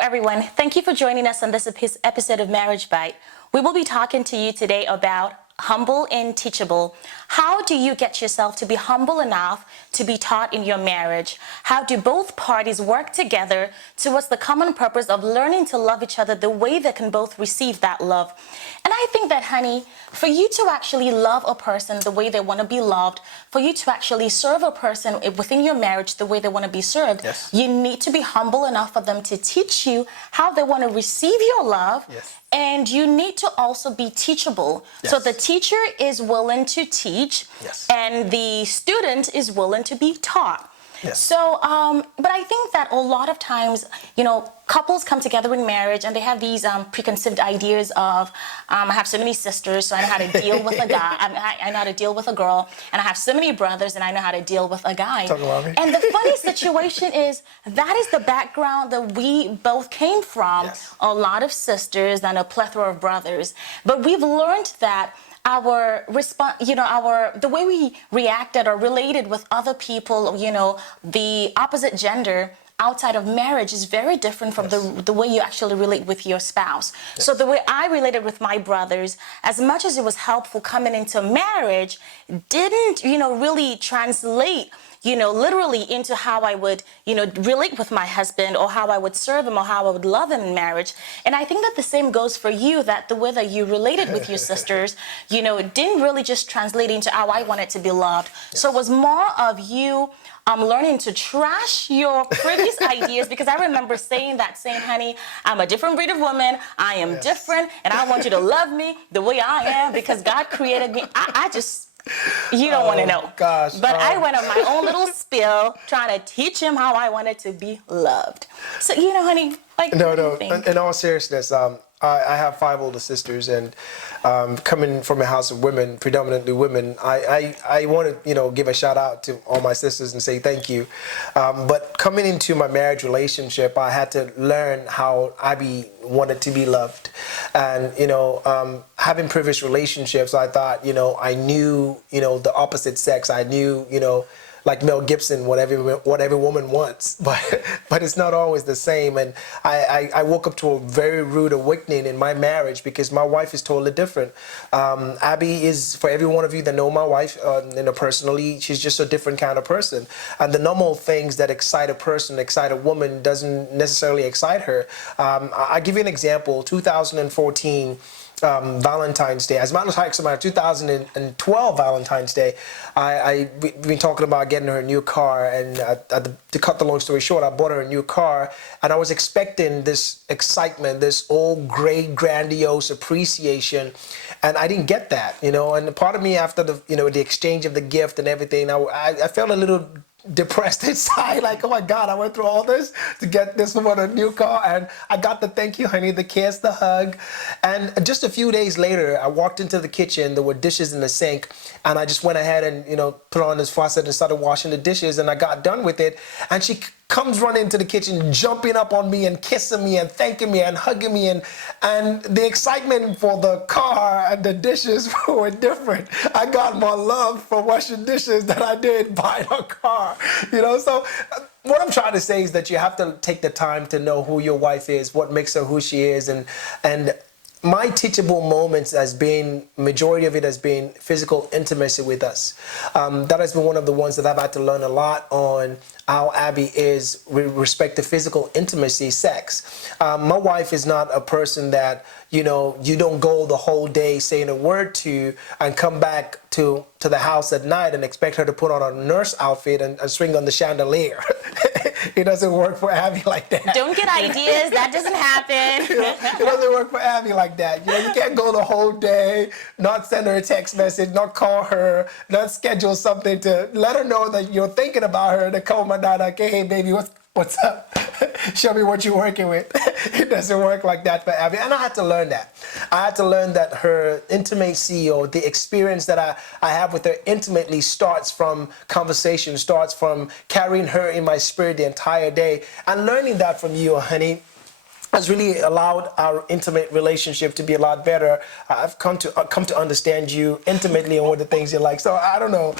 everyone. Thank you for joining us on this episode of Marriage Bite. We will be talking to you today about humble and teachable. How do you get yourself to be humble enough to be taught in your marriage? How do both parties work together towards the common purpose of learning to love each other the way they can both receive that love? And I think that, honey, for you to actually love a person the way they want to be loved, for you to actually serve a person within your marriage the way they want to be served, Yes. you need to be humble enough for them to teach you how they want to receive your love. Yes. And you need to also be teachable. Yes. So the teacher is willing to teach, Yes. and the student is willing to be taught. Yes. So, but I think that a lot of times, couples come together in marriage and they have these preconceived ideas of, I have so many sisters, so I know how to deal with a guy. I know how to deal with a girl, and I have so many brothers, and I know how to deal with a guy. Talk about me. And the funny situation is that is the background that we both came from. Yes. A lot of sisters and a plethora of brothers, but we've learned that our response, the way we reacted or related with other people, the opposite gender outside of marriage is very different from the way you actually relate with your spouse. Yes. So the way I related with my brothers, as much as it was helpful coming into marriage, didn't, really translate literally into how I would, relate with my husband, or how I would serve him, or how I would love him in marriage. And I think that the same goes for you, that the way that you related with your sisters, didn't really just translate into how I wanted to be loved. Yes. So it was more of you learning to trash your previous ideas, because I remember saying, honey, I'm a different breed of woman. I am different, and I want you to love me the way I am, because God created me. You don't want to know. Gosh. But I went on my own little spiel trying to teach him how I wanted to be loved. So, honey, what do you think? In all seriousness, I have 5 older sisters, and coming from a house of women, predominantly women, I want to, give a shout out to all my sisters and say thank you. But coming into my marriage relationship, I had to learn how Abby wanted to be loved. And, having previous relationships, I thought, I knew, the opposite sex. I knew, like Mel Gibson, what every woman wants, but it's not always the same. And I woke up to a very rude awakening in my marriage, because my wife is totally different. Abby is, for every one of you that know my wife, personally, she's just a different kind of person. And the normal things that excite a woman doesn't necessarily excite her. I give you an example. 2014. Valentine's Day. As a matter of fact, 2012 Valentine's Day, we've been talking about getting her a new car, and to cut the long story short, I bought her a new car, and I was expecting this excitement, this old great grandiose appreciation, and I didn't get that, and part of me, after the exchange of the gift and everything, I felt a little depressed inside, like, oh my God, I went through all this to get this woman a new car, and I got the thank you, honey, the kiss, the hug. And just a few days later, I walked into the kitchen, there were dishes in the sink, and I just went ahead and, put on this faucet and started washing the dishes, and I got done with it, and she comes running into the kitchen, jumping up on me and kissing me and thanking me and hugging me, and the excitement for the car and the dishes were different. I got more love for washing dishes than I did buying a car, So what I'm trying to say is that you have to take the time to know who your wife is, what makes her who she is, and my teachable moments majority of it has been physical intimacy with us. That has been one of the ones that I've had to learn a lot on how Abby is with respect to physical intimacy, sex. My wife is not a person that, you don't go the whole day saying a word to and come back to the house at night and expect her to put on a nurse outfit and swing on the chandelier. It doesn't work for Abby like that. Don't get ideas. That doesn't happen. It doesn't work for Abby like that. You can't go the whole day, not send her a text message, not call her, not schedule something to let her know that you're thinking about her, to call my dad like, hey, baby, what's up? Show me what you're working with. It doesn't work like that for Abby. And I had to learn that. I had to learn that her intimacy, or the experience that I have with her intimately, starts from conversation, starts from carrying her in my spirit the entire day. And learning that from you, honey, has really allowed our intimate relationship to be a lot better. I've come to understand you intimately on what the things you like. So I don't know.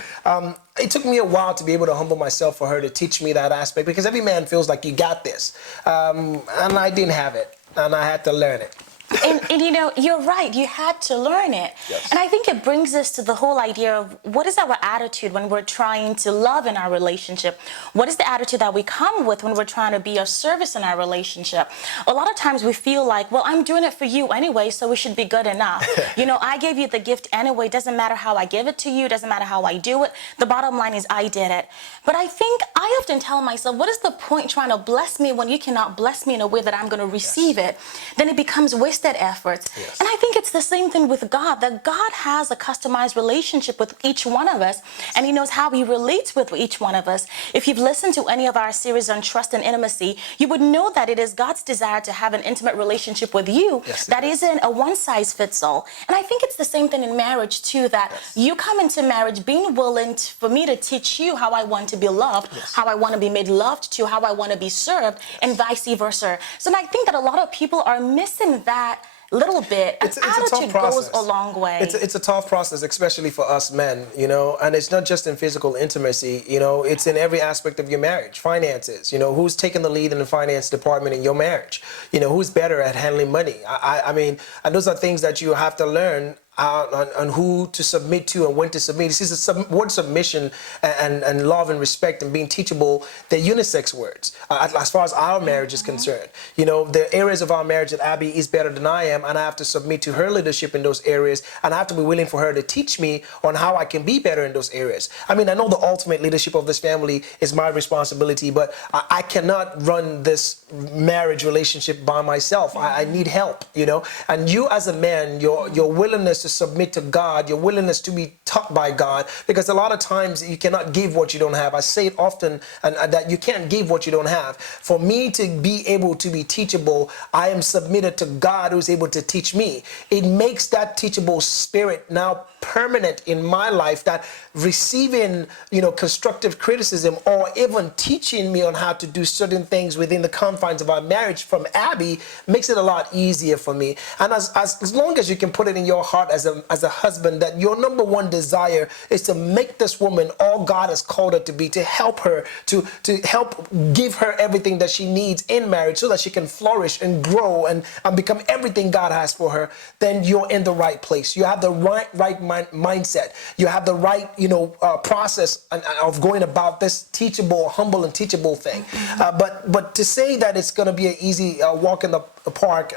It took me a while to be able to humble myself for her to teach me that aspect, because every man feels like you got this, and I didn't have it, and I had to learn it. And you know, you're right. You had to learn it. Yes. And I think it brings us to the whole idea of what is our attitude when we're trying to love in our relationship? What is the attitude that we come with when we're trying to be of service in our relationship? A lot of times we feel like, well, I'm doing it for you anyway, so we should be good enough. You know, I gave you the gift anyway. It doesn't matter how I give it to you. It doesn't matter how I do it. The bottom line is I did it. But I think I often tell myself, what is the point trying to bless me when you cannot bless me in a way that I'm going to receive it? Then it becomes wasted efforts. Yes. And I think it's the same thing with God, that God has a customized relationship with each one of us, and he knows how he relates with each one of us. If you've listened to any of our series on trust and intimacy, you would know that it is God's desire to have an intimate relationship with you. Yes, that isn't a one-size-fits-all. And I think it's the same thing in marriage too, that you come into marriage being willing for me to teach you how I want to be loved, how I want to be made loved to, how I want to be served, and vice versa. So I think that a lot of people are missing that little bit. It's a tough attitude process. goes a long way. It's a tough process, especially for us men, you know, and it's not just in physical intimacy, you know, it's in every aspect of your marriage. Finances, you know, who's taking the lead in the finance department in your marriage? You know, who's better at handling money? I mean, and those are things that you have to learn on who to submit to and when to submit. This is word submission and love and respect and being teachable. They're unisex words as far as our marriage is concerned. You know, the areas of our marriage that Abby is better than I am, and I have to submit to her leadership in those areas, and I have to be willing for her to teach me on how I can be better in those areas. I mean, I know the ultimate leadership of this family is my responsibility, but I cannot run this marriage relationship by myself. I need help, you know. And you as a man, your willingness to submit to God, your willingness to be taught by God, because a lot of times you cannot give what you don't have. I say it often, and that you can't give what you don't have. For me to be able to be teachable, I am submitted to God who's able to teach me. It makes that teachable spirit now permanent in my life, that receiving, you know, constructive criticism or even teaching me on how to do certain things within the confines of our marriage from Abby makes it a lot easier for me. And as long as you can put it in your heart as a husband that your number one desire is to make this woman all God has called her to be, to help her, to help give her everything that she needs in marriage so that she can flourish and grow and become everything God has for her, then you're in the right place. You have the right mindset. You have the right, you know, process of going about this teachable, humble and teachable thing. But to say that it's going to be an easy walk in the park,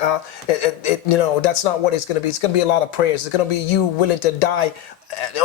you know, that's not what it's going to be. It's going to be a lot of prayers. It's going to be you willing to die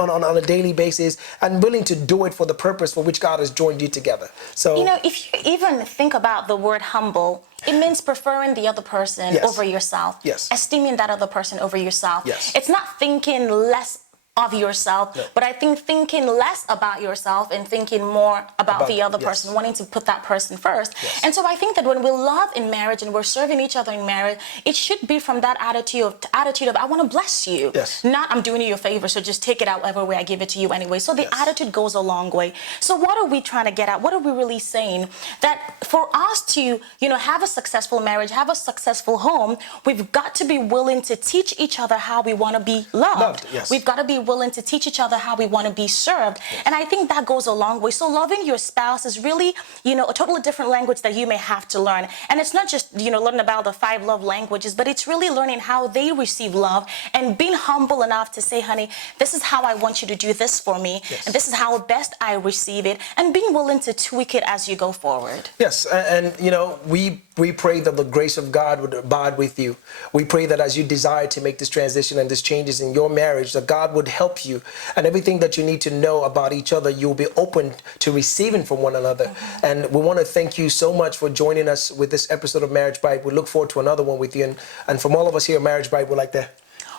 on a daily basis and willing to do it for the purpose for which God has joined you together. So, you know, if you even think about the word humble, it means preferring the other person over yourself. Yes. Esteeming that other person over yourself. Yes. It's not thinking less of yourself, but I think thinking less about yourself and thinking more about the other person, wanting to put that person first. And so I think that when we love in marriage and we're serving each other in marriage, it should be from that attitude of I want to bless you, not I'm doing you a favor, so just take it out every way I give it to you anyway. So the attitude goes a long way. So what are we trying to get at? What are we really saying? That for us to, you know, have a successful marriage, have a successful home, we've got to be willing to teach each other how we want to be loved. We've got to be willing to teach each other how we want to be served. And I think that goes a long way. So loving your spouse is really, you know, a totally different language that you may have to learn. And it's not just, you know, learning about the 5 love languages, but it's really learning how they receive love and being humble enough to say, honey, this is how I want you to do this for me. And this is how best I receive it. And being willing to tweak it as you go forward. Yes. And you know, we pray that the grace of God would abide with you. We pray that as you desire to make this transition and this changes in your marriage, that God would help you, and everything that you need to know about each other, you'll be open to receiving from one another. And we want to thank you so much for joining us with this episode of Marriage Bite. We look forward to another one with you. And from all of us here at Marriage Bite, we'd like to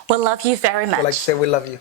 We love you very much. we'd like to say we love you.